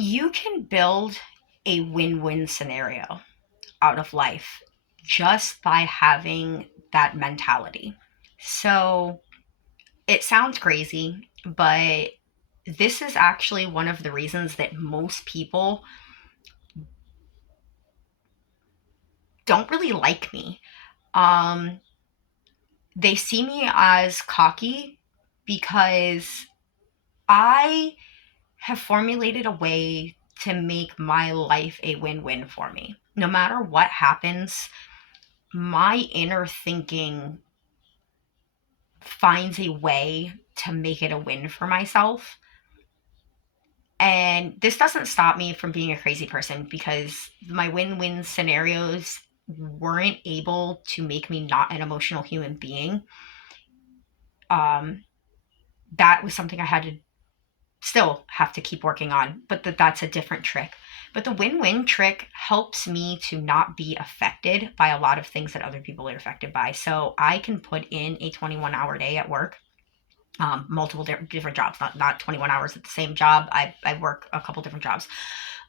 You can build a win-win scenario out of life just by having that mentality. So it sounds crazy, but this is actually one of the reasons that most people don't really like me. Um, they see me as cocky because I have formulated a way to make my life a win win for me. No matter what happens, my inner thinking finds a way to make it a win for myself. And this doesn't stop me from being a crazy person because my win win scenarios weren't able to make me not an emotional human being. Um, that was something I had to still have to keep working on, but that's a different trick. But the win-win trick helps me to not be affected by a lot of things that other people are affected by. So I can put in a 21-hour day at work, multiple different jobs, not 21 hours at the same job. I work a couple different jobs,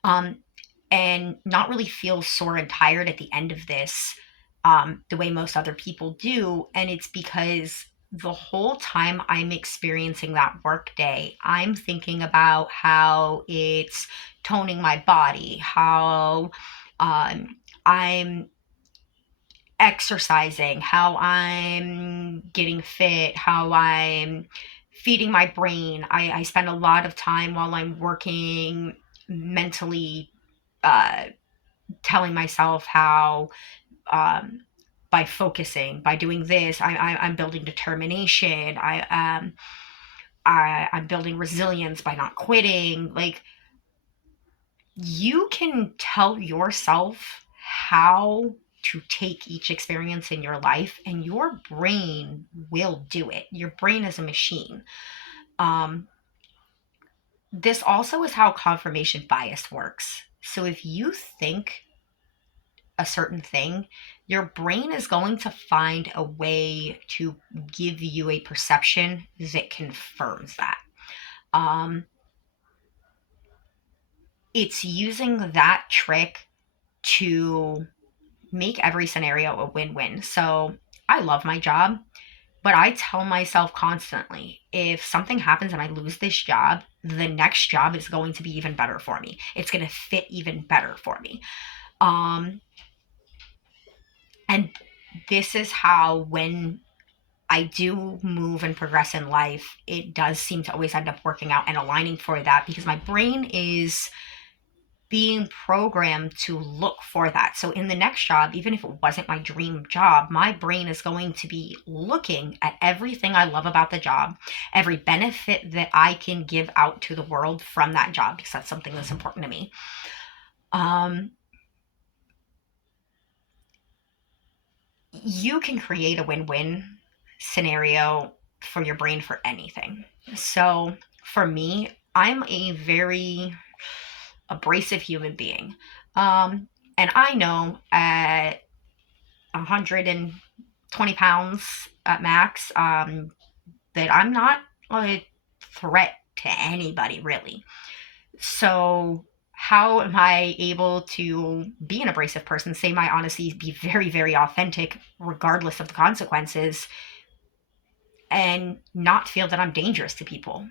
um, and not really feel sore and tired at the end of this, the way most other people do. And it's because the whole time I'm experiencing that work day, I'm thinking about how it's toning my body, how I'm exercising, how I'm getting fit, how I'm feeding my brain. I spend a lot of time while I'm working mentally, uh, telling myself how, um, by focusing, by doing this, I'm building determination. I'm building resilience by not quitting. Like, you can tell yourself how to take each experience in your life, and your brain will do it. Your brain is a machine. Um, this also is how confirmation bias works. So if you think a certain thing, your brain is going to find a way to give you a perception that confirms that. Um, it's using that trick to make every scenario a win win. So I love my job, but I tell myself constantly if something happens and I lose this job, the next job is going to be even better for me. It's going to fit even better for me. Um, and this is how, when I do move and progress in life, it does seem to always end up working out and aligning for that because my brain is being programmed to look for that. So in the next job, even if it wasn't my dream job, my brain is going to be looking at everything I love about the job, every benefit that I can give out to the world from that job, because that's something that's important to me. Um, you can create a win-win scenario for your brain for anything. So for me, I'm a very abrasive human being. And I know at 120 pounds at max, that I'm not a threat to anybody, really. So, how am I able to be an abrasive person, say my honesty, be very, very authentic, regardless of the consequences, and not feel that I'm dangerous to people?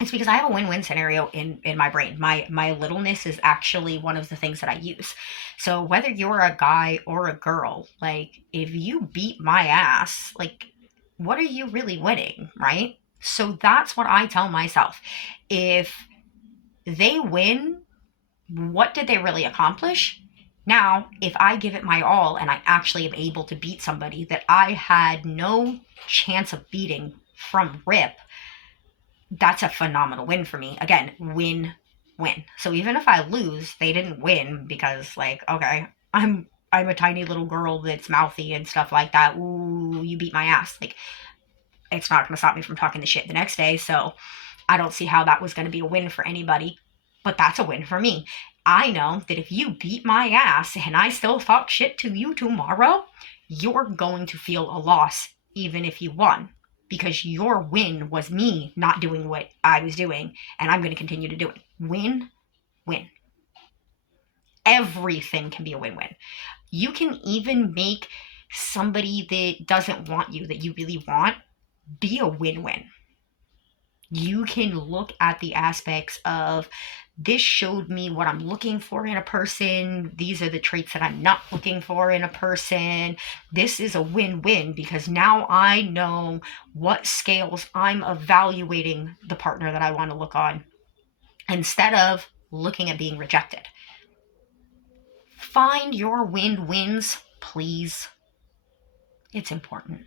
It's because I have a win-win scenario in my brain. My littleness is actually one of the things that I use. So whether you're a guy or a girl, like, if you beat my ass, like, what are you really winning, right? So that's what I tell myself. If they win, what did they really accomplish? Now, if I give it my all and I actually am able to beat somebody that I had no chance of beating from rip, that's a phenomenal win for me. Again, win win. So even if I lose, they didn't win because, like, okay, I'm a tiny little girl that's mouthy and stuff like that. Ooh, you beat my ass. Like, it's not going to stop me from talking the shit the next day. So I don't see how that was going to be a win for anybody, but that's a win for me. I know that if you beat my ass and I still talk shit to you tomorrow, you're going to feel a loss even if you won, because your win was me not doing what I was doing, and I'm going to continue to do it. Win win. Everything can be a win-win. You can even make somebody that doesn't want you, that you really want, be a win-win. You can look at the aspects of, this showed me what I'm looking for in a person. These are the traits that I'm not looking for in a person. This is a win-win because now I know what scales I'm evaluating the partner that I want to look on instead of looking at being rejected. Find your win-wins, please. It's important.